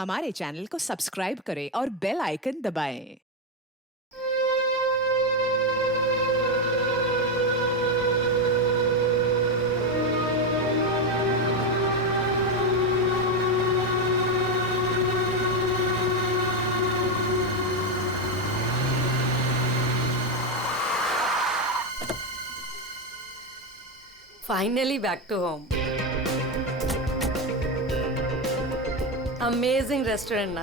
हमारे चैनल को सब्सक्राइब करें और बेल आइकन दबाएं। Finally back to home. Amazing restaurant ना।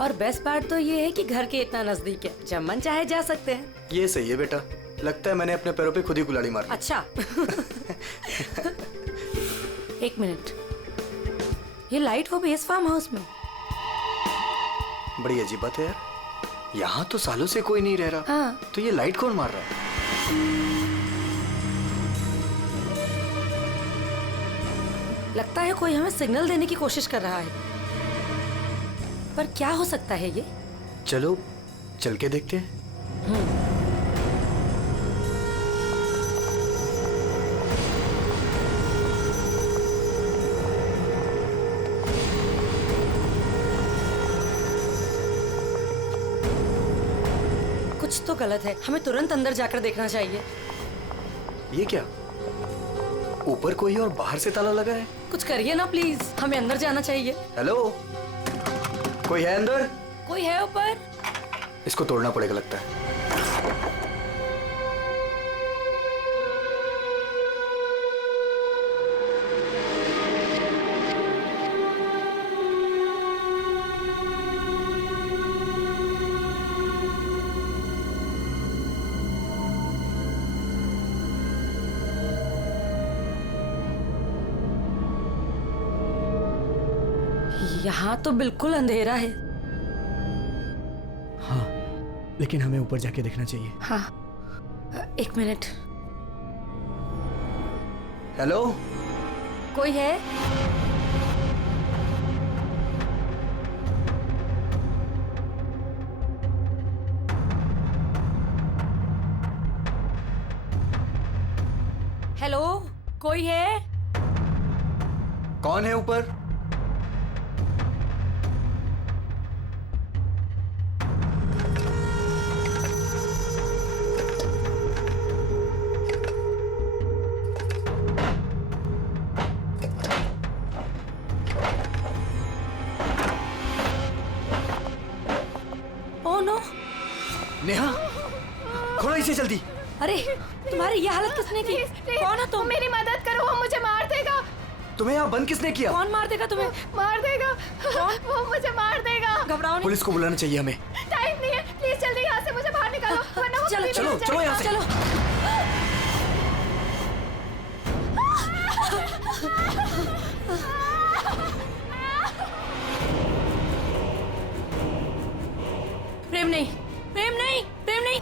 और बेस्ट पार्ट तो ये है कि घर के इतना नजदीक है, जब मन चाहे जा सकते हैं। ये सही है बेटा, लगता है मैंने अपने पैरों पे खुद ही कुल्हाड़ी मार ली। अच्छा। एक मिनट, ये लाइट हो भी इस फार्म हाउस में? बड़ी अजीब बात है यार, यहाँ तो सालों से कोई नहीं रह रहा। हाँ। तो ये लाइट कौन मार रहा है? लगता है कोई हमें सिग्नल देने की कोशिश कर रहा है, पर क्या हो सकता है ये? चलो चल के देखते हैं। कुछ तो गलत है, हमें तुरंत अंदर जाकर देखना चाहिए। ये क्या, ऊपर कोई और बाहर से ताला लगा है? कुछ करिए ना प्लीज, हमें अंदर जाना चाहिए। हेलो, कोई है अंदर? कोई है ऊपर? इसको तोड़ना पड़ेगा लगता है। यहाँ तो बिल्कुल अंधेरा है। हाँ, लेकिन हमें ऊपर जाके देखना चाहिए। हाँ, एक मिनट। हेलो, कोई है? हेलो, कोई है? कौन है ऊपर? Oh no! नेहा, खोलो इसे जल्दी। अरे, तुम्हारी ये हालत किसने की? कौन है तुम? मेरी मदद करो, वो मुझे मार देगा। तुम्हें यहाँ बंद किसने किया? कौन मार देगा तुम्हें? मार देगा। कौन? वो मुझे मार देगा। घबराओ नहीं। पुलिस को बुलाना चाहिए हमें। टाइम नहीं है, प्लीज जल्दी यहाँ से मुझे बाहर निकालो, वरना वो चलो, कभी चलो, मिल चलो जाएगा। यहाँ से। चलो। प्रेम नहीं, प्रेम नहीं, प्रेम नहीं।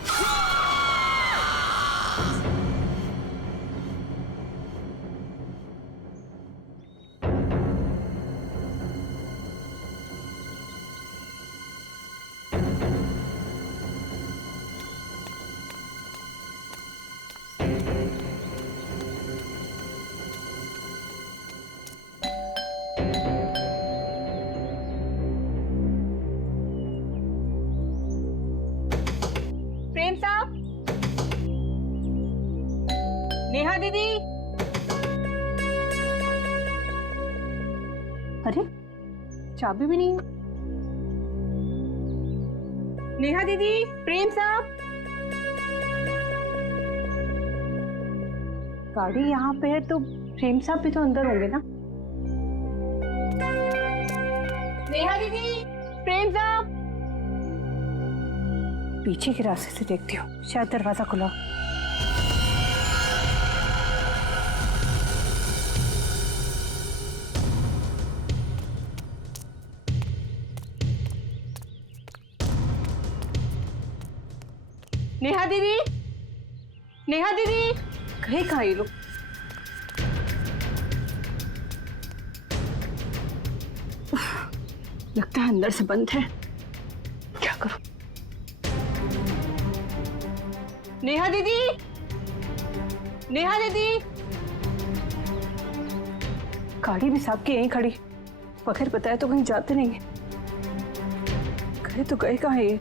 प्रेम साहब, नेहा दीदी। अरे, चाबी भी नहीं है। नेहा दीदी, प्रेम साहब। गाड़ी यहाँ पे है तो प्रेम साहब भी तो अंदर होंगे ना। नेहा दीदी, प्रेम साहब। पीछे के रास्ते से देखती हूँ, शायद दरवाजा खुला। नेहा दीदी, नेहा दीदी, कहीं कहाँ ये लोग? लगता है अंदर से बंद है, क्या करूं? नेहा दीदी, नेहा दीदी। गाड़ी भी साहब की यहीं खड़ी, बगैर बताए तो कहीं जाते नहीं है। गए तो गए कहाँ ये?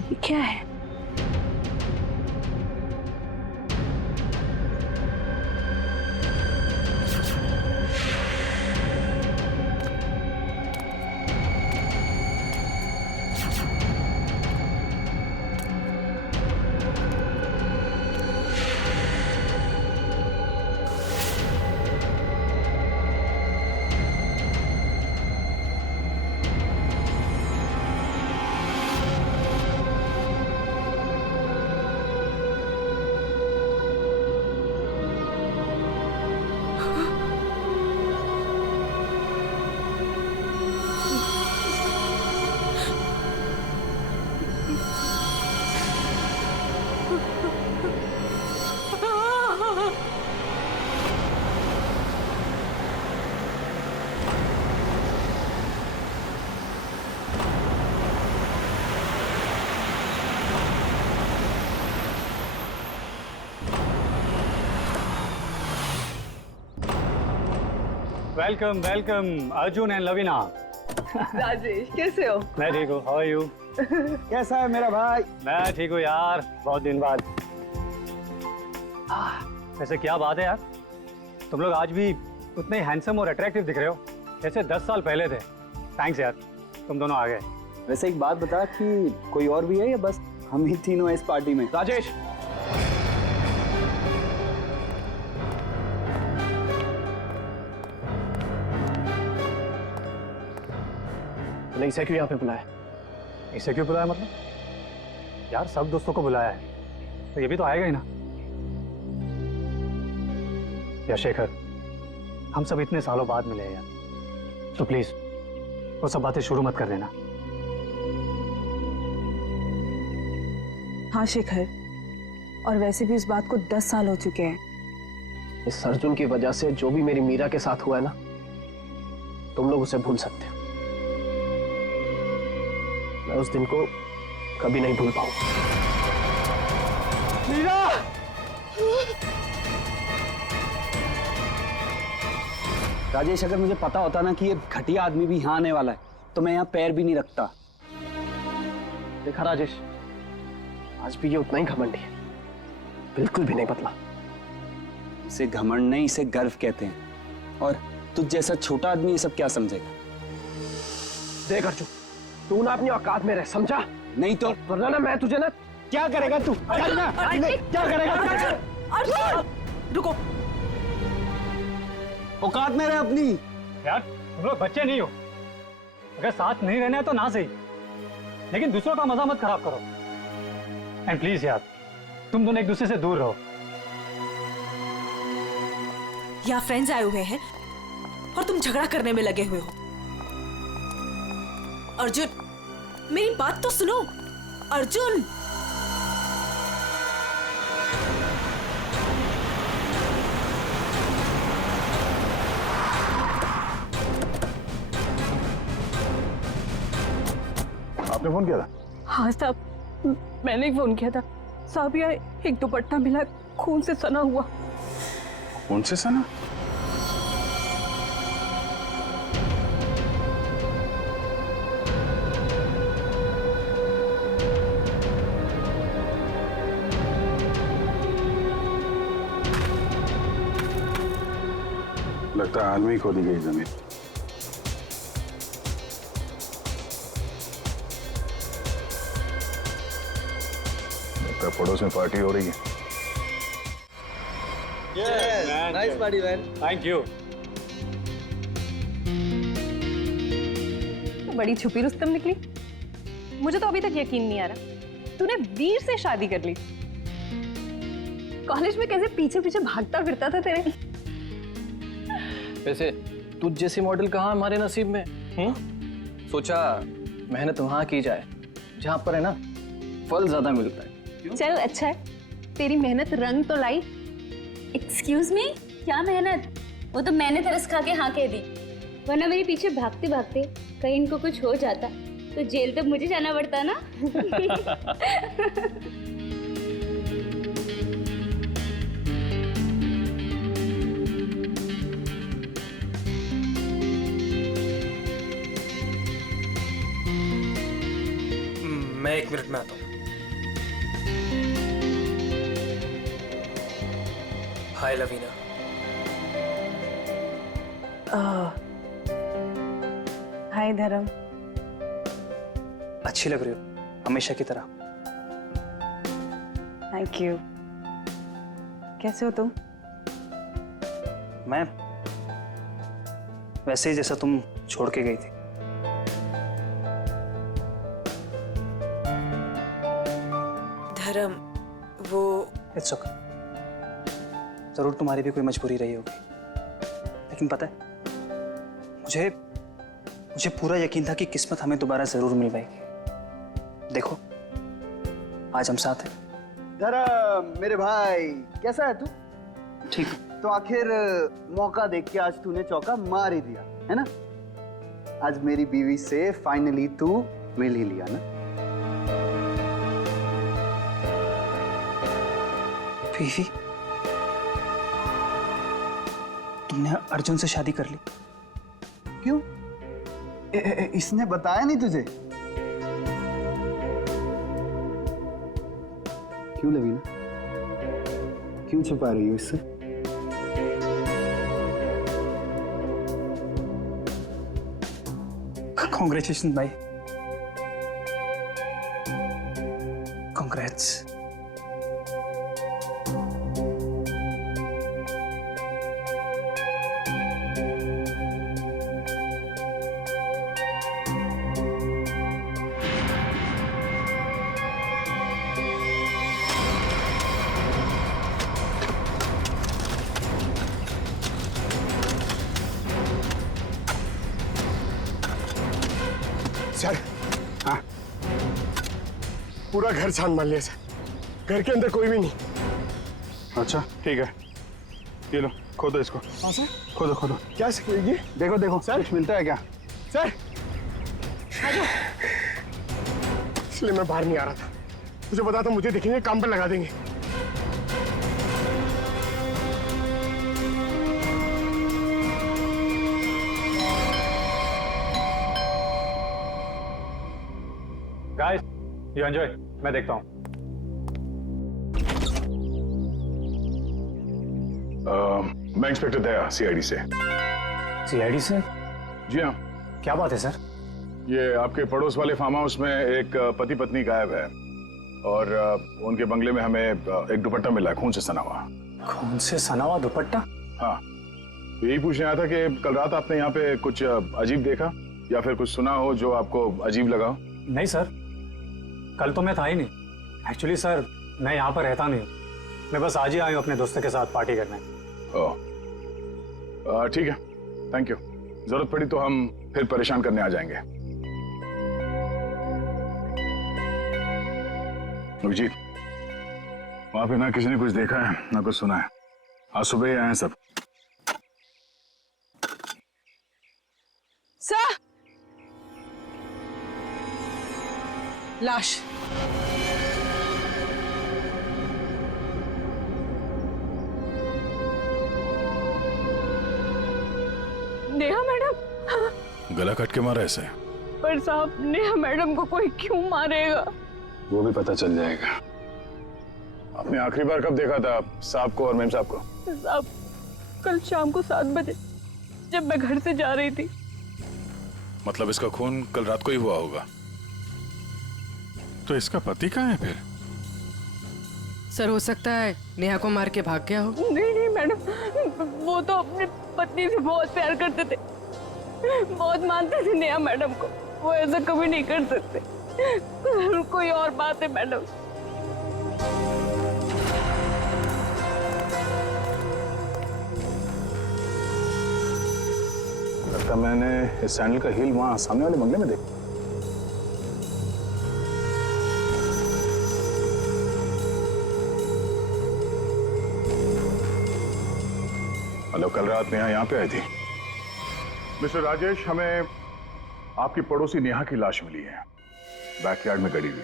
ये क्या है? Welcome welcome Arjun and Lavina. Rajesh कैसे हो? मैं ठीक हूँ, हाउ आर यू? कैसा है मेरा भाई? मैं ठीक हूँ यार, बहुत दिन बाद। वैसे क्या बात है यार, तुम लोग आज भी उतने हैंडसम और अट्रैक्टिव दिख रहे हो जैसे 10 साल पहले थे। थैंक्स यार, तुम दोनों आ गए। वैसे एक बात बता कि कोई और भी है या बस हम ही तीनों हैं इस पार्टी में? राजेश, नहीं, इसे क्यों यहाँ पे बुलाया? इसे क्यों बुलाया मतलब? यार सब दोस्तों को बुलाया है तो ये भी तो आएगा ही ना। यार शेखर, हम सब इतने सालों बाद मिले हैं यार, तो प्लीज वो सब बातें शुरू मत कर देना। हाँ शेखर, और वैसे भी इस बात को 10 साल हो चुके हैं। इस अर्जुन की वजह से जो भी मेरी मीरा के साथ हुआ है ना, तुम लोग उसे भूल सकते हो। मैं उस दिन को कभी नहीं भूल पाऊंगा। मीरा! राजेश, अगर मुझे पता होता ना कि ये घटिया आदमी भी यहाँ आने वाला है तो मैं यहाँ पैर भी नहीं रखता। देखा राजेश, आज भी ये उतना ही घमंडी है, बिल्कुल भी नहीं बदला। इसे घमंड नहीं, इसे गर्व कहते हैं। और तुझ जैसा छोटा आदमी ये सब क्या समझेगा? देख अर्जुन, तू ना अपनी औकात में रह, समझा? नहीं तो वरना ना मैं तुझे ना। क्या करेगा तू? क्या करेगा? रुको, औकात में रह अपनी। यार तुम लोग बच्चे नहीं हो, अगर साथ नहीं रहना है तो ना सही, लेकिन दूसरों का मजा मत खराब करो। एंड प्लीज यार, तुम दोनों एक दूसरे से दूर रहो। यहाँ फ्रेंड्स आए हुए हैं और तुम झगड़ा करने में लगे हुए हो। अर्जुन, मेरी बात तो सुनो। अर्जुन, आपने फोन किया था? हाँ साहब, मैंने ही फोन किया था। साहब यार, एक दुपट्टा मिला, खून से सना हुआ। कौन से सना? लगता है हाल में ही खोदी गई जमीन। लगता है पड़ोस में पार्टी हो रही है। Nice party man. Thank you. बड़ी छुपी रुस्तम निकली। मुझे तो अभी तक यकीन नहीं आ रहा तूने वीर से शादी कर ली। कॉलेज में कैसे पीछे पीछे भागता फिरता था तेरे। वैसे तुझ जैसी मॉडल कहाँ हमारे नसीब में? सोचा मेहनत वहाँ की जाए जहाँ पर है ना फल ज्यादा मिलता है। चल अच्छा है, तेरी मेहनत रंग तो लाई। एक्सक्यूज मी, क्या मेहनत? वो तो मैंने तरस खा के हाँ कह दी, वरना मेरे पीछे भागते भागते कहीं इनको कुछ हो जाता तो जेल तक मुझे जाना पड़ता ना। 1 मिनट में आता हूँ। हाय लवीना। हाय धर्म। अच्छी लग रही हो हमेशा की तरह। Thank you. कैसे हो तुम? मैं वैसे ही जैसा तुम छोड़ के गई थी। धर्म, वो इट्स ओके। जरूर तुम्हारी भी कोई मजबूरी रही होगी, लेकिन पता है मुझे मुझे पूरा यकीन था कि किस्मत हमें दोबारा जरूर मिल पाएगी। देखो आज हम साथ हैं। धर्म मेरे भाई, कैसा है तू? ठीक। तो आखिर मौका देख के आज तूने चौका मार ही दिया है ना। आज मेरी बीवी से फाइनली तू मिल ही लिया ना। बीवी? तुमने अर्जुन से शादी कर ली? क्यों? इसने बताया नहीं तुझे? क्यों लवीना, क्यों छुपा रही हो इससे? कॉन्ग्रेचुलेशन भाई, कॉन्ग्रेट्स। सर, हाँ, पूरा घर छान मार लिया सर। घर के अंदर कोई भी नहीं। अच्छा ठीक है, ये लो खोदो इसको। हाँ सर। खोदो खोदो। क्या सर ये? देखो देखो सर? कुछ मिलता है क्या? सर इसलिए मैं बाहर नहीं आ रहा था। मुझे पता था मुझे देखेंगे काम पर लगा देंगे। गाइस यू एंजॉय, मैं देखता हूँ। मैं इंस्पेक्टर दया, सीआईडी से। सीआईडी से? जी हाँ। क्या बात है सर? ये आपके पड़ोस वाले फार्म हाउस में एक पति पत्नी गायब है और उनके बंगले में हमें एक दुपट्टा मिला है, खून से सना हुआ। खून से सना हुआ दुपट्टा? हाँ, यही पूछने आया था कि कल रात आपने यहाँ पे कुछ अजीब देखा या फिर कुछ सुना हो जो आपको अजीब लगा हो? नहीं सर, कल तो मैं था ही नहीं। एक्चुअली सर मैं यहाँ पर रहता नहीं, मैं बस आज ही आया हूँ अपने दोस्तों के साथ पार्टी करने। ओह ठीक है, थैंक यू। जरूरत पड़ी तो हम फिर परेशान करने आ जाएंगे। अभिजीत, वहां पे ना किसी ने कुछ देखा है ना कुछ सुना है। आज सुबह ही आए हैं सब। सर, लाश। नेहा मैडम। गला कट के मारा ऐसे? पर साहब नेहा मैडम को कोई क्यों मारेगा? वो भी पता चल जाएगा। आपने आखिरी बार कब देखा था साहब को और मेम साहब को? साहब कल शाम को 7 बजे जब मैं घर से जा रही थी। मतलब इसका खून कल रात को ही हुआ होगा। तो इसका पति कहाँ है फिर? सर हो सकता है नेहा को मार के भाग गया हो। नहीं नहीं मैडम, वो तो अपनी पत्नी से बहुत प्यार करते थे, बहुत मानते थे नेहा मैडम को। वो ऐसा कभी नहीं कर सकते। कोई और बात है मैडम। लगता मैंने इस सैंडल का हील वहां सामने वाले बंगले में देखा। मतलब कल रात नेहा यहाँ पे आई थी। मिस्टर राजेश, हमें आपकी पड़ोसी नेहा की लाश मिली है, बैकयार्ड में गड़ी हुई।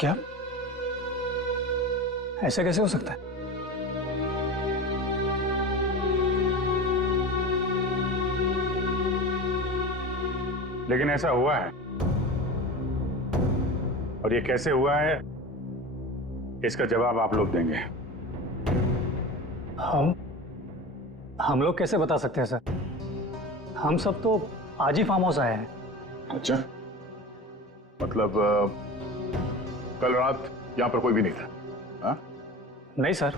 क्या? ऐसा कैसे हो सकता है? लेकिन ऐसा हुआ है। और ये कैसे हुआ है इसका जवाब आप लोग देंगे। हम लोग कैसे बता सकते हैं सर? हम सब तो आज ही फार्म हाउस आए हैं। अच्छा, मतलब कल रात यहाँ पर कोई भी नहीं था? हाँ? नहीं सर,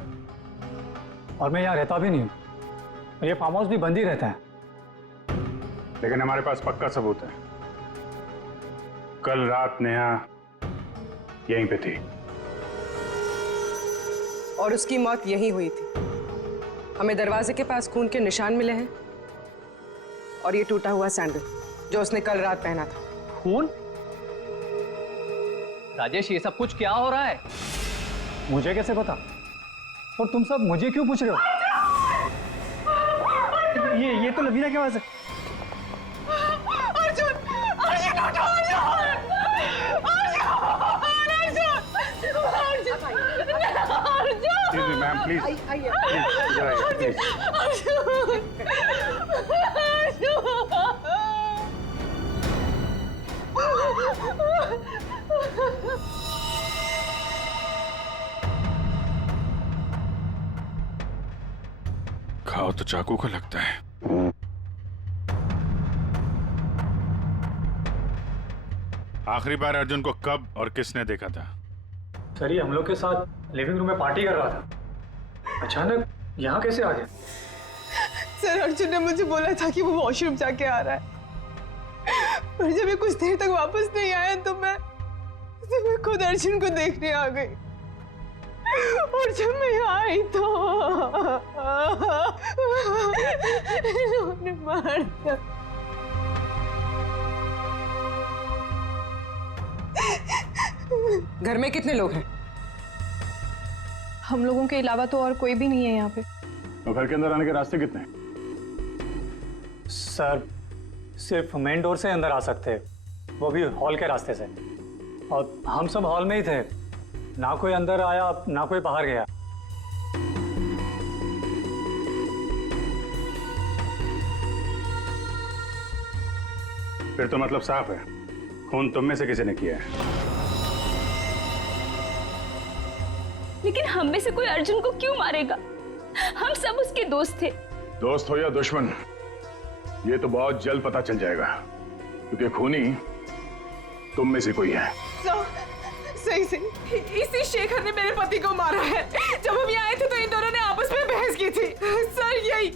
और मैं यहाँ रहता भी नहीं हूँ। ये फार्म हाउस भी बंद ही रहता है। लेकिन हमारे पास पक्का सबूत है। कल रात नेहा यहीं पे थी और उसकी मौत यहीं हुई थी। हमें दरवाजे के पास खून के निशान मिले हैं और ये टूटा हुआ सैंडल जो उसने कल रात पहना था। खून? राजेश, ये सब कुछ क्या हो रहा है? मुझे कैसे पता? और तुम सब मुझे क्यों पूछ रहे हो? ये तो लवीना की आवाज है। मैम प्लीज खाओ तो चाकू का लगता है। आखिरी बार अर्जुन को कब और किसने देखा था? सर, ये हम लोग के साथ लिविंग रूम में पार्टी कर रहा था। अचानक यहाँ कैसे आ गया? सर, अर्जुन ने मुझे बोला था कि वो वॉशरूम जाके आ रहा है, पर जब ये कुछ देर तक वापस नहीं आया तो मैं खुद अर्जुन को देखने आ गई। और जब मैं यहाँ आई तो इन्होंने मार दिया। घर में कितने लोग हैं? हम लोगों के अलावा तो और कोई भी नहीं है यहाँ पे। तो घर के अंदर आने के रास्ते कितने हैं? सर, सिर्फ मेन डोर से अंदर आ सकते हैं, वो भी हॉल के रास्ते से। और हम सब हॉल में ही थे, ना कोई अंदर आया ना कोई बाहर गया। फिर तो मतलब साफ है, खून तुम में से किसी ने किया है। लेकिन हम में से कोई अर्जुन को क्यों मारेगा? हम सब उसके दोस्त थे। दोस्त हो या दुश्मन, ये तो बहुत जल्द पता चल जाएगा, क्योंकि खूनी तुम में से कोई है। सही से इसी शेखर ने मेरे पति को मारा है। जब हम यहाँ आए थे तो इन दोनों ने आपस में बहस की थी। सर, यही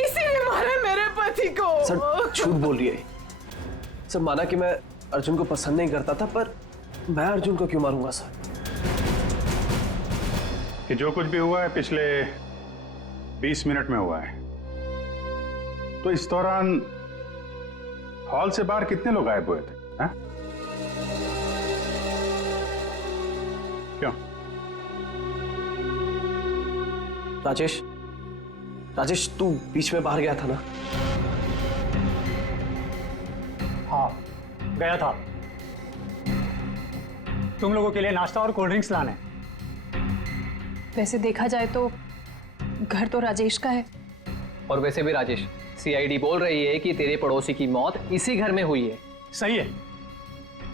इसी ने मारा मेरे पति को। सर, झूठ बोल रही है। सर, माना कि मैं अर्जुन को पसंद नहीं करता था, पर मैं अर्जुन को क्यों मारूंगा सर? कि जो कुछ भी हुआ है पिछले 20 मिनट में हुआ है, तो इस दौरान हॉल से बाहर कितने लोग गायब हुए थे? हा? क्यों? राजेश, तू बीच में बाहर गया था ना? हाँ, गया था तुम लोगों के लिए नाश्ता और कोल्ड ड्रिंक्स लाने। वैसे देखा जाए तो घर तो राजेश का है। और वैसे भी राजेश, सीआईडी बोल रही है कि तेरे पड़ोसी की मौत इसी घर में हुई है। सही है,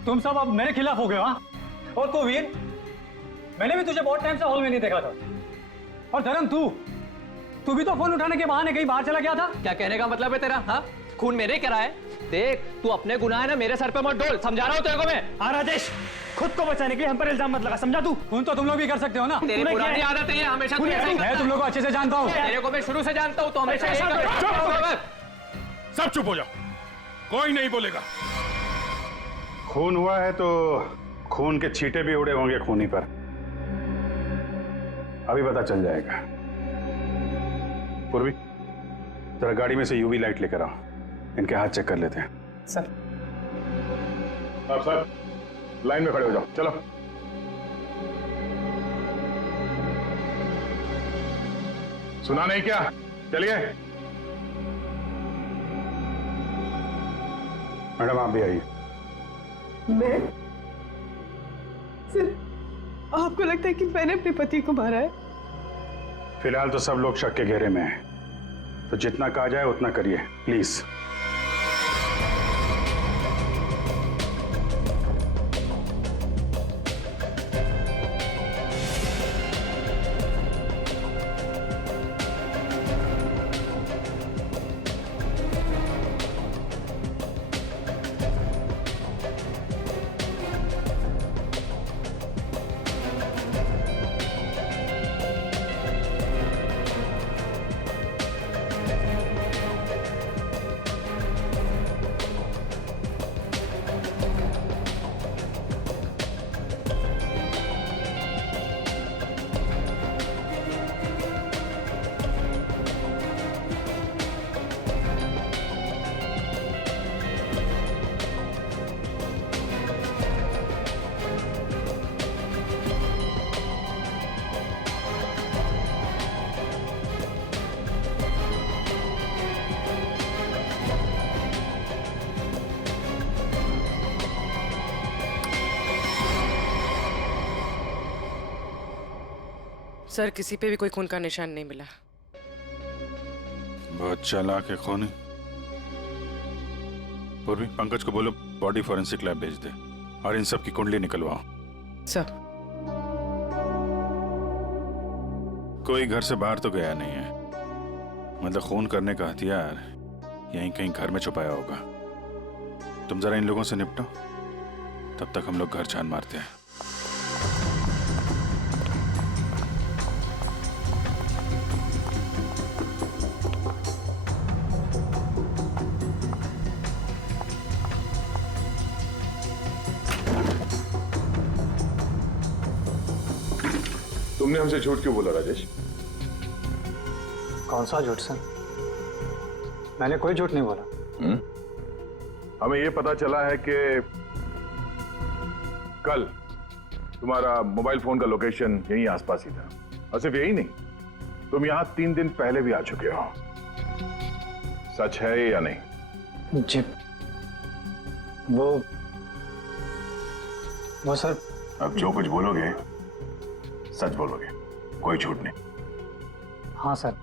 तुम सब अब मेरे खिलाफ हो गए। हाँ, और तो वीर, मैंने भी तुझे बहुत टाइम से हॉल में नहीं देखा था। और धर्म, तू भी तो फोन उठाने के बहाने कहीं बाहर चला गया था। क्या कहने का मतलब है तेरा? हाँ, खून मेरे कराए। देख, तू अपने गुनाह है ना मेरे सर पे मत डोल, समझा रहा हूँ तेरे को मैं। हाँ राजेश, खुद को बचाने के लिए हम पर इल्जाम मत लगा, समझा तू? खून तो तुम लोग भी कर सकते हो ना। तेरी पुरानी आदत है, हमेशा तू ऐसा ही मैं तुम लोग को अच्छे से जानता हूँ। तेरे को मैं शुरू से जानता हूँ, तो हमेशा ऐसा सब चुप हो जाओ, कोई नहीं बोलेगा। खून हुआ है तो खून के छींटे भी उड़े होंगे खूनी पर, अभी पता चल जाएगा। पूर्वी, जरा गाड़ी में से यूवी लाइट लेकर आओ, इनके हाथ चेक कर लेते हैं। सर। आप सब लाइन में खड़े हो जाओ, चलो। सुना नहीं क्या? चलिए। मैडम, आप भी आइए। मैं? सर, आपको लगता है कि मैंने अपने पति को मारा है? फिलहाल तो सब लोग शक के घेरे में हैं, तो जितना कहा जाए उतना करिए प्लीज। सर किसी पे भी कोई खून का निशान नहीं मिला। बहुत चालाक है खूनी। पूर्वी, पंकज को बोलो बॉडी फॉरेंसिक लैब भेज दे और इन सब की कुंडली निकलवाओ। सर कोई घर से बाहर तो गया नहीं है, मतलब खून करने का हथियार यहीं कहीं घर में छुपाया होगा। तुम जरा इन लोगों से निपटो, तब तक हम लोग घर छान मारते हैं। तुमने हमसे झूठ क्यों बोला राजेश? कौन सा झूठ सर? मैंने कोई झूठ नहीं बोला। हमें ये पता चला है कि कल तुम्हारा मोबाइल फोन का लोकेशन यहीं आसपास ही था, और सिर्फ यही नहीं, तुम यहां 3 दिन पहले भी आ चुके हो। सच है या नहीं? जी वो सर। अब जो कुछ बोलोगे सच बोलोगे, कोई झूठ नहीं। हाँ सर,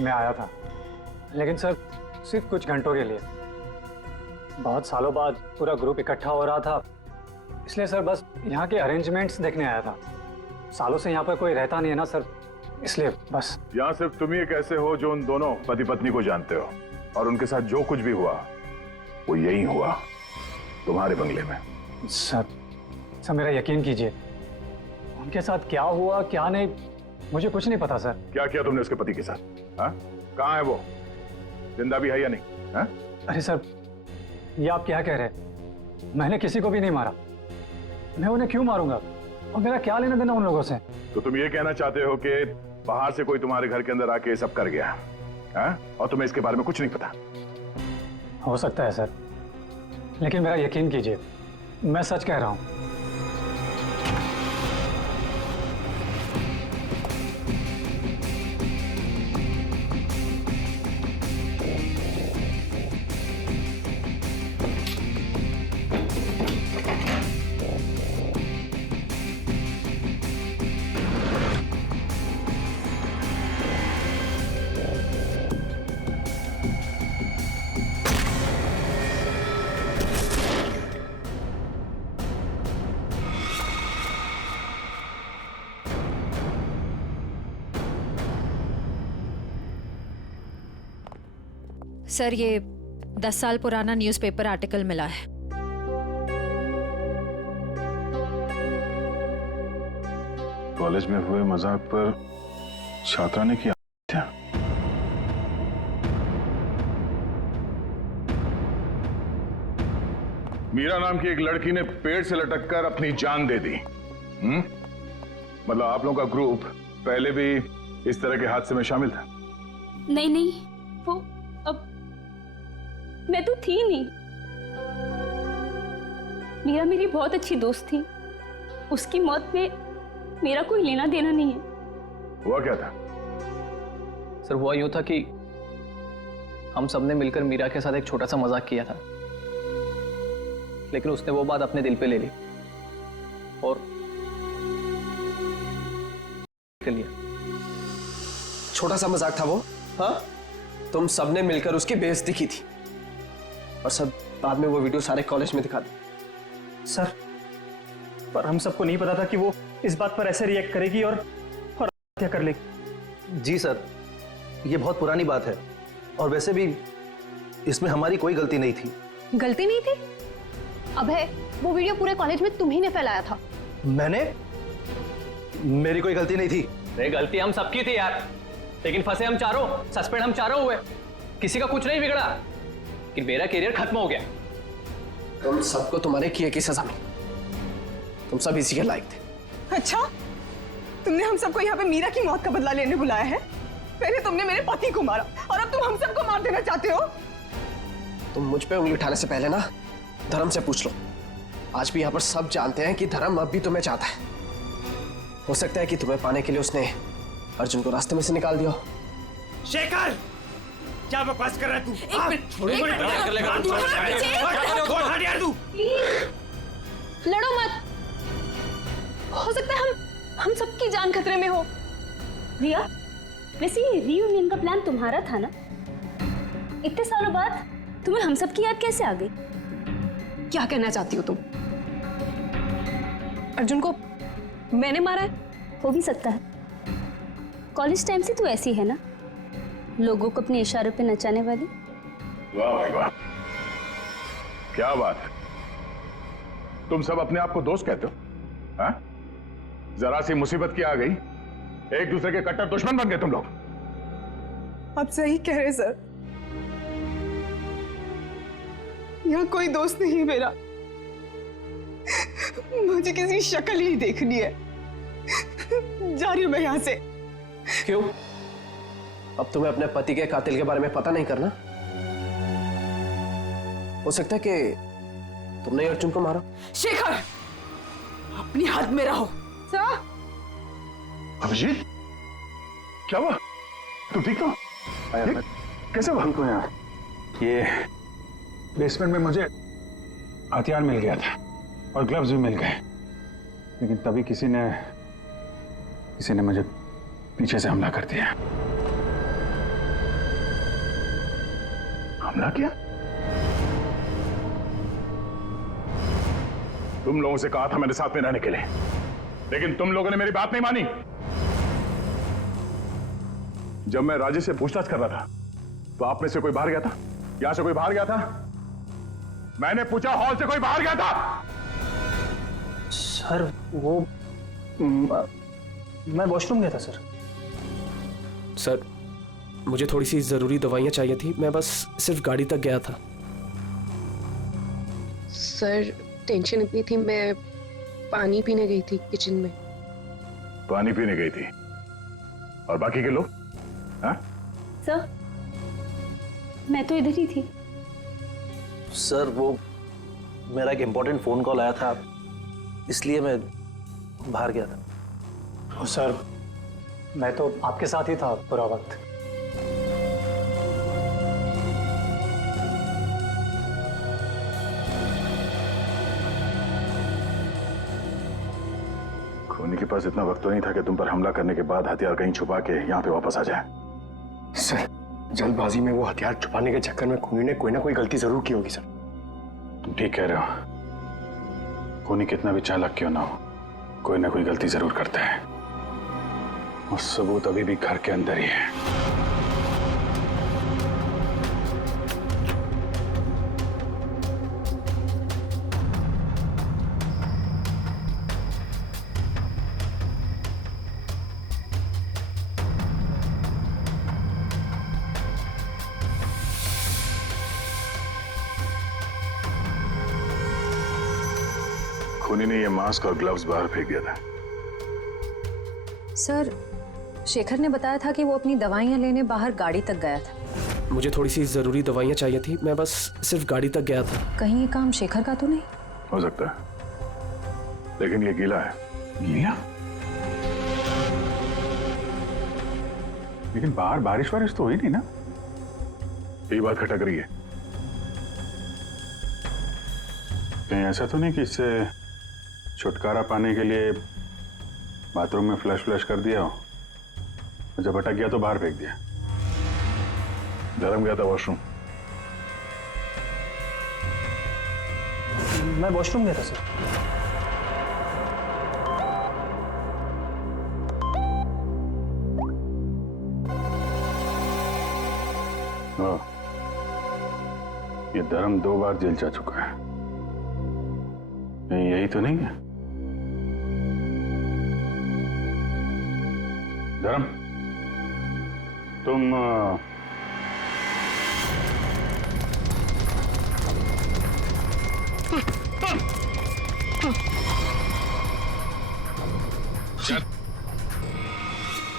मैं आया था, लेकिन सर सिर्फ कुछ घंटों के लिए। बहुत सालों बाद पूरा ग्रुप इकट्ठा हो रहा था, इसलिए सर बस यहाँ के अरेंजमेंट्स देखने आया था। सालों से यहाँ पर कोई रहता नहीं है ना सर, इसलिए बस। यहाँ सिर्फ तुम ही एक ऐसे हो जो उन दोनों पति पत्नी को जानते हो, और उनके साथ जो कुछ भी हुआ वो यही हुआ, तुम्हारे बंगले में। सर मेरा यकीन कीजिए, उनके साथ क्या हुआ क्या नहीं मुझे कुछ नहीं पता सर। क्या किया तुमने उसके पति के साथ? हाँ, कहाँ है वो? जिंदा भी है या नहीं? हाँ? अरे सर, ये आप क्या कह रहे हैं? मैंने किसी को भी नहीं मारा। मैं उन्हें क्यों मारूंगा, और मेरा क्या लेना देना उन लोगों से? तो तुम ये कहना चाहते हो कि बाहर से कोई तुम्हारे घर के अंदर आके ये सब कर गया, हाँ? और तुम्हें इसके बारे में कुछ नहीं पता? हो सकता है सर, लेकिन मेरा यकीन कीजिए, मैं सच कह रहा हूं। सर ये 10 साल पुराना न्यूज़पेपर आर्टिकल मिला है। कॉलेज में हुए मजाक पर छात्रा ने किया हत्या। मीरा नाम की एक लड़की ने पेड़ से लटककर अपनी जान दे दी। मतलब आप लोगों का ग्रुप पहले भी इस तरह के हादसे में शामिल था? नहीं, वो अब मैं तो थी नहीं। मीरा मेरी बहुत अच्छी दोस्त थी, उसकी मौत में मेरा कोई लेना देना नहीं है। हुआ क्या था? सर हुआ यूं था कि हम सबने मिलकर मीरा के साथ एक छोटा सा मजाक किया था, लेकिन उसने वो बात अपने दिल पे ले ली और कर लिया। छोटा सा मजाक था वो? हाँ, तुम सबने मिलकर उसकी बेइज्जती की थी, और सब बाद में वो वीडियो सारे कॉलेज में दिखा दी। सर, पर हम सबको नहीं पता था कि वो इस बात पर ऐसे रिएक्ट करेगी और हत्या कर लेगी। जी सर, ये बहुत पुरानी बात है, और वैसे भी इसमें हमारी कोई गलती नहीं थी। गलती नहीं थी? अभय, वो वीडियो पूरे कॉलेज में तुम ही ने फैलाया था। मैंने? मेरी कोई गलती नहीं थी। अरे गलती हम सबकी थी यार, लेकिन फंसे हम चारों, सस्पेंड हम चारों हुए। किसी का कुछ नहीं बिगड़ा, लेकिन मेरा करियर खत्म हो गया। तुम सबको तुम्हारे किए की सजा मिली, तुम सब इसी के लायक थे। अच्छा, तुमने हम सबको यहाँ पे मीरा की मौत का बदला लेने बुलाया है? पहले तुमने मेरे पति को मारा और अब तुम हम सबको मार देना चाहते हो? तुम मुझ पे उंगली उठाने से पहले ना धर्म से पूछ लो। आज भी यहाँ पर सब जानते हैं कि धर्म अब भी तुम्हें चाहता है। हो सकता है कि तुम्हें पाने के लिए उसने अर्जुन को रास्ते में से निकाल दिया। शेखर, क्या बकवास कर रहा है तू? लड़ो मत, हो सकता है हम सबकी जान खतरे में हो। रिया, वैसे ये रीयूनियन का प्लान तुम्हारा था ना? इतने सालों बाद तुम्हें हम सब की याद कैसे आ गई? क्या कहना चाहती हो तुम? अर्जुन को मैंने मारा है? हो भी सकता है। कॉलेज टाइम से तू ऐसी है ना, लोगों को अपने इशारों पे नचाने वाली। वाह भाई वाह, क्या बात है। तुम सब अपने आप को दोस्त कहते हो? हाँ? जरा सी मुसीबत की आ गई, एक दूसरे के कट्टर दुश्मन बन गए तुम लोग। आप सही कह रहे सर, यहाँ कोई दोस्त नहीं मेरा। मुझे किसी शक्ल ही देखनी है। जा रही हूं मैं यहाँ से। क्यों? अब तुम्हें अपने पति के कातिल के बारे में पता नहीं करना? हो सकता है कि तुमने अर्जुन को मारा। शेखर, अपनी हद में रहो। सर, अभिजीत, क्या हुआ? तुम ठीक हो? कैसे हुआ? ठीक हूँ यार। ये बेसमेंट में मुझे हथियार मिल गया था और ग्लव्स भी मिल गए, लेकिन तभी किसी ने मुझे पीछे से हमला कर दिया। हमला किया? तुम लोगों से कहा था मेरे साथ में रहने के लिए, लेकिन तुम लोगों ने मेरी बात नहीं मानी। जब मैं राजेश से पूछताछ कर रहा था तो आप में से कोई बाहर गया था? यहां से कोई बाहर गया था? मैंने पूछा, हॉल से कोई बाहर गया था? सर वो मैं वॉशरूम गया था सर। सर, मुझे थोड़ी सी जरूरी दवाइयां चाहिए थी, मैं बस सिर्फ गाड़ी तक गया था। सर टेंशन इतनी थी, मैं पानी पीने गई थी किचन में। पानी पीने गई थी? और बाकी के लोग? हाँ? सर, मैं तो इधर ही थी। सर वो मेरा एक इम्पोर्टेंट फोन कॉल आया था, इसलिए मैं बाहर गया था। सर मैं तो आपके साथ ही था पूरा वक्त। खूनी के पास इतना वक्त तो नहीं था कि तुम पर हमला करने के बाद हथियार कहीं छुपा के यहाँ पे वापस आ जाए। सर जल्दबाजी में वो हथियार छुपाने के चक्कर में खूनी ने कोई ना कोई गलती जरूर की होगी सर। तुम ठीक कह रहे हो। खूनी कितना भी चालाक क्यों ना हो, कोई ना कोई गलती जरूर करता है, और सबूत अभी भी घर के अंदर ही है। खूनी ने ये मास्क और ग्लव्स बाहर फेंक दिया था। सर, शेखर ने बताया था कि वो अपनी दवाइयां लेने बाहर गाड़ी तक गया था। मुझे थोड़ी सी जरूरी दवाइयां चाहिए थी, मैं बस सिर्फ गाड़ी तक गया था। कहीं ये काम शेखर का तो नहीं? हो सकता है, लेकिन ये गीला है। गीला? लेकिन बाहर बारिश वारिश तो हुई नहीं ना? यही बात खटक रही है। कहीं ऐसा तो नहीं कि इससे छुटकारा पाने के लिए बाथरूम में फ्लश कर दिया हो, जब अटक गया तो बाहर फेंक दिया? धर्म गया था वॉशरूम। मैं वॉशरूम गया था सर। ये धर्म 2 बार जेल जा चुका है, कहीं यही तो नहीं है? धर्म, तुम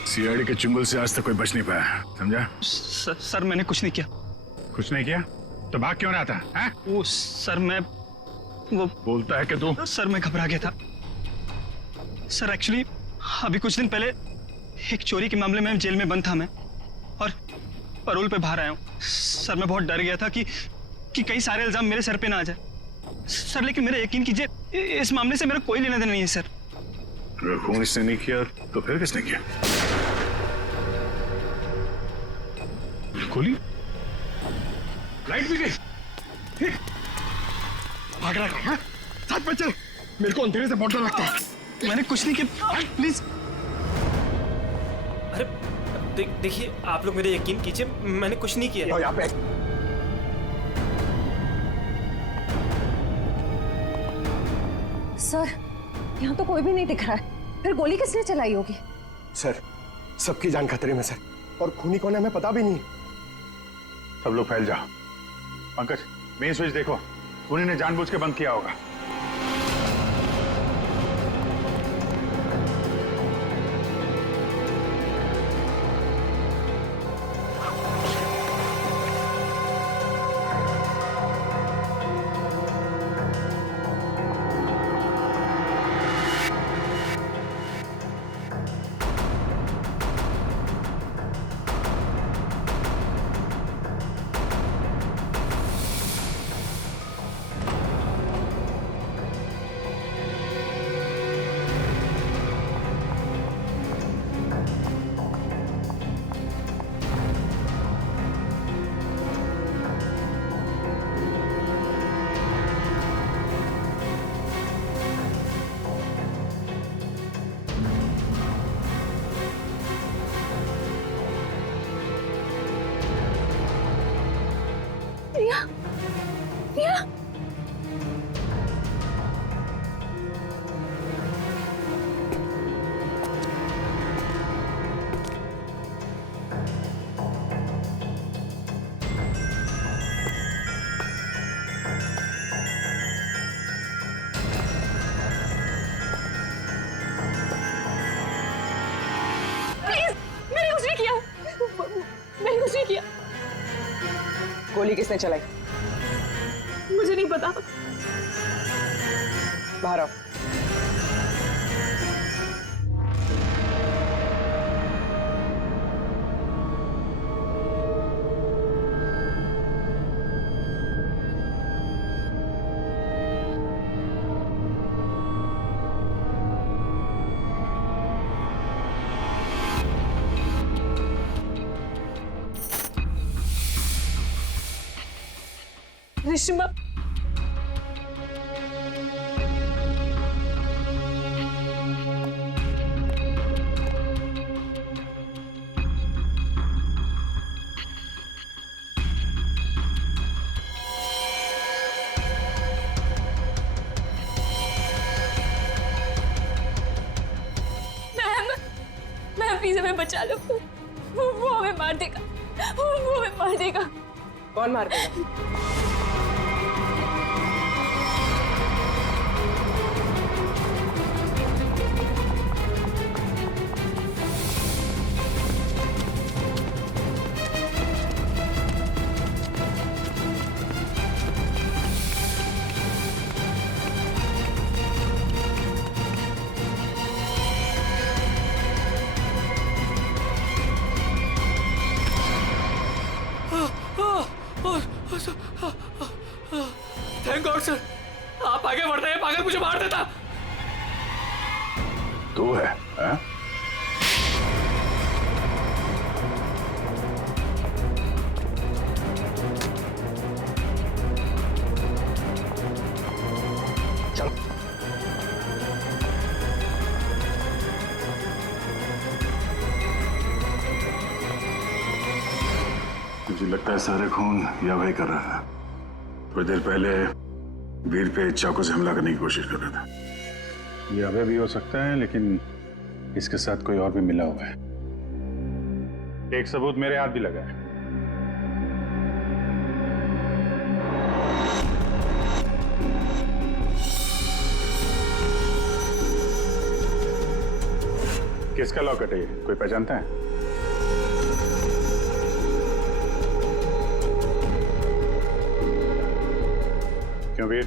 सीआईडी के चुंगल से आज तक कोई बच नहीं पाया, समझा? सर मैंने कुछ नहीं किया। कुछ नहीं किया तो भाग क्यों रहा था? हैं? वो सर मैं वो बोलता है कि तू? सर मैं घबरा गया था सर। एक्चुअली अभी कुछ दिन पहले एक चोरी के मामले में जेल में बंद था मैं, और पैरोल पे बाहर आया हूँ। सर मैं बहुत डर गया था कि कई सारे इल्जाम मेरे सर पे ना आ जाए सर, लेकिन मेरा यकीन कीजिए इस मामले से मेरा कोई लेना देना नहीं है सर। अगर खून इसने नहीं किया तो फिर किसने किया? गोली? लाइट भी गई। भाग रहा है? साथ में चल। मेरे को अंधेरे से बहुत डर लगता है। मैंने कुछ नहीं किया, प्लीज। अरे देखिए, आप लोग मेरे यकीन कीजिए, मैंने कुछ नहीं किया। यहाँ पे सर, यहाँ तो कोई भी नहीं दिख रहा है। फिर गोली किसने चलाई होगी? सर, सबकी जान खतरे में सर। और खूनी कौन है हमें पता भी नहीं। सब लोग फैल जाओ। पंकज, मेन स्विच देखो, खूनी ने जानबूझ के बंद किया होगा। रिया, रिया, प्लीज, मैंने कुछ नहीं किया। मैंने कुछ नहीं किया। गोली किसने चलाई? मुझे नहीं पता। बाहर आओ। रिश्मा, मैम प्लीज हमें बचा लो। वो हमें मार देगा। वो हमें मार देगा। कौन मार देगा? थैंक गॉड सर, आप आगे बढ़ रहे हैं। पागल मुझे मार देता। तू है, हाँ? चल। मुझे लगता है सारे खून या वही कर रहा था। थोड़ी देर पहले वीर पे चाकू से हमला करने की कोशिश कर रहा था। ये अभय भी हो सकता है, लेकिन इसके साथ कोई और भी मिला हुआ है। एक सबूत मेरे हाथ भी लगा है। किसका लॉकेट है ये? कोई पहचानता है? क्यों वीर,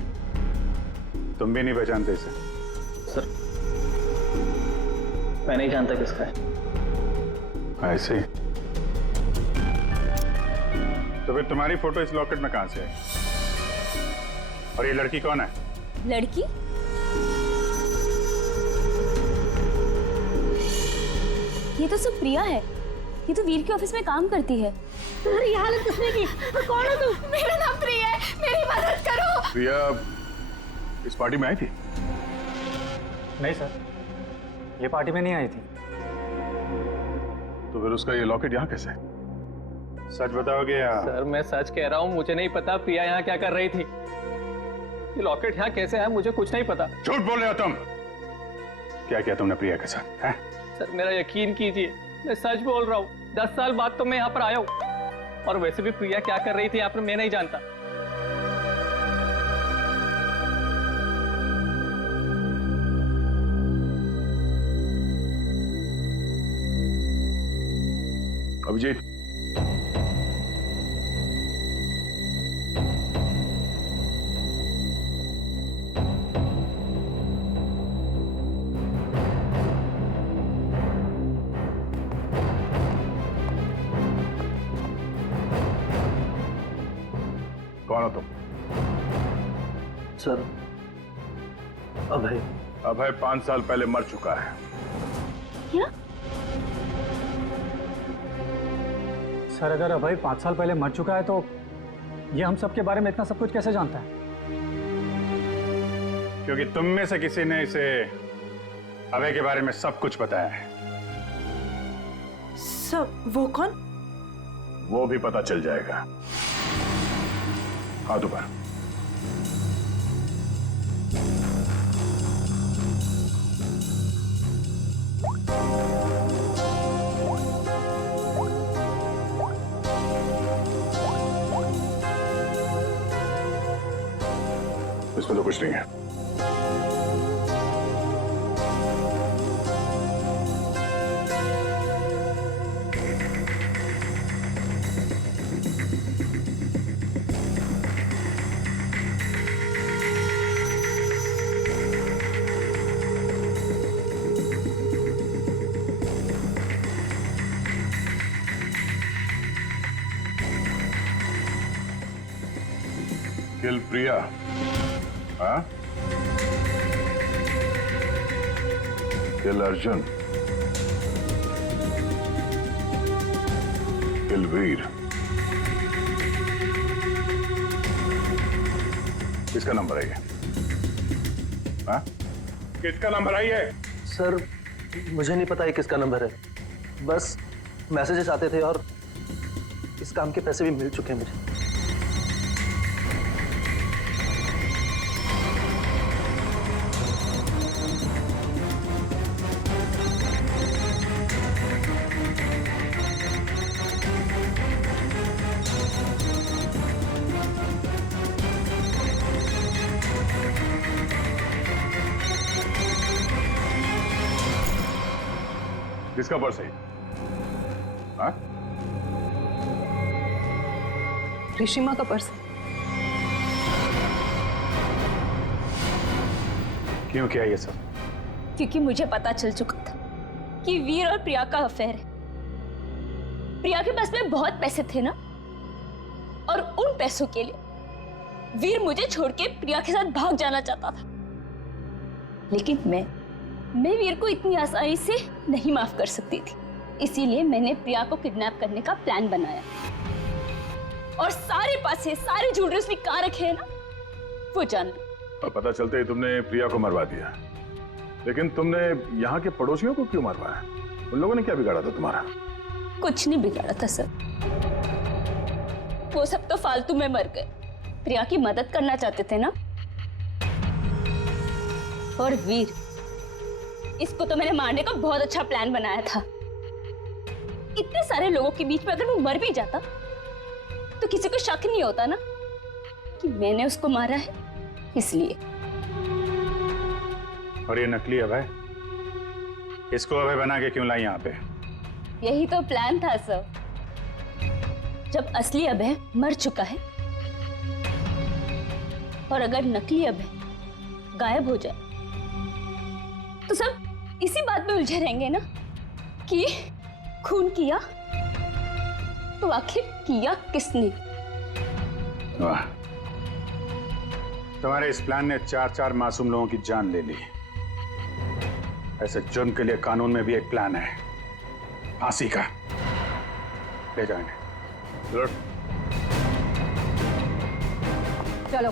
तुम भी नहीं पहचानते इसे? सर, मैं नहीं जानता किसका है। ऐसे ही? तो फिर तुम्हारी फोटो इस लॉकेट में कहां से आई? और ये लड़की कौन है? लड़की? ये तो सब प्रिया है। ये तो वीर के ऑफिस में काम करती है। तुम्हारी हालत किसने की? कौन हो तुम? मेरा नाम प्रिया है, मेरी मदद करो। प्रिया इस पार्टी में आई थी? नहीं सर, ये पार्टी में नहीं आई थी। तो फिर उसका ये लॉकेट यहाँ कैसे? सच बताओगे या? सर मैं सच कह रहा हूँ, मुझे नहीं पता प्रिया यहाँ क्या कर रही थी। ये लॉकेट यहाँ कैसे है मुझे कुछ नहीं पता। झूठ बोल रहे हो तुम। क्या किया तुमने प्रिया के साथ? है? सर मेरा यकीन कीजिए, मैं सच बोल रहा हूँ। 10 साल बाद तो मैं यहाँ पर आया हूँ, और वैसे भी प्रिया क्या कर रही थी यहाँ पर मैं नहीं जानता। अभिजीत, कौन हो तुम? सर अभय। अभय 5 साल पहले मर चुका है। क्या? सर अगर अभय 5 साल पहले मर चुका है तो ये हम सब के बारे में इतना सब कुछ कैसे जानता है? क्योंकि तुम में से किसी ने इसे अभय के बारे में सब कुछ बताया है। सब? वो कौन? वो भी पता चल जाएगा। हाथ ऊपर। इसमें तो कुछ नहीं है। किल प्रिया, हाँ? किल अर्जुन, किल वीर। किसका नंबर है ये? हाँ? किसका नंबर है ये? सर मुझे नहीं पता ये किसका नंबर है, बस मैसेजेस आते थे और इस काम के पैसे भी मिल चुके हैं मुझे। किसका पर्स है? हाँ? ऋषिमा का पर्स। क्यों किया ये सब? क्योंकि मुझे पता चल चुका था कि वीर और प्रिया का अफेयर है। प्रिया के पास में बहुत पैसे थे ना, और उन पैसों के लिए वीर मुझे छोड़ के प्रिया के साथ भाग जाना चाहता था। लेकिन मैं वीर को इतनी आसानी से नहीं माफ कर सकती थी, इसीलिए मैंने प्रिया को किडनैप करने का प्लान बनाया। और सारे पैसे, सारे ज्वेलरी उसने कहाँ रखे हैं ना, वो जान लो। और पता चलते ही तुमने प्रिया को मरवा दिया, लेकिन तुमने यहाँ के पड़ोसियों को क्यों मरवाया? उन लोगों ने क्या बिगाड़ा था तुम्हारा? कुछ नहीं बिगाड़ा था सर, वो सब तो फालतू में मर गए। प्रिया की मदद करना चाहते थे ना। और वीर, इसको तो मैंने मारने का बहुत अच्छा प्लान बनाया था। इतने सारे लोगों के बीच में अगर वो मर भी जाता तो किसी को शक नहीं होता ना कि मैंने उसको मारा है, इसलिए। और ये नकली अभय, इसको अभय बना के क्यों लाई यहाँ पे? यही तो प्लान था सर। जब असली अभय मर चुका है और अगर नकली अभय गायब हो जाए तो सब इसी बात में उलझे रहेंगे ना कि खून किया तो आखिर किया किसने। वाह, तुम्हारे इस प्लान ने 4 मासूम लोगों की जान ले ली। ऐसे जुर्म के लिए कानून में भी एक प्लान है, फांसी का। ले जाएंगे। लौट। चलो।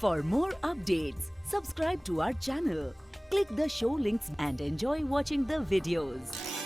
For more updates, subscribe to our channel, click the show links and enjoy watching the videos.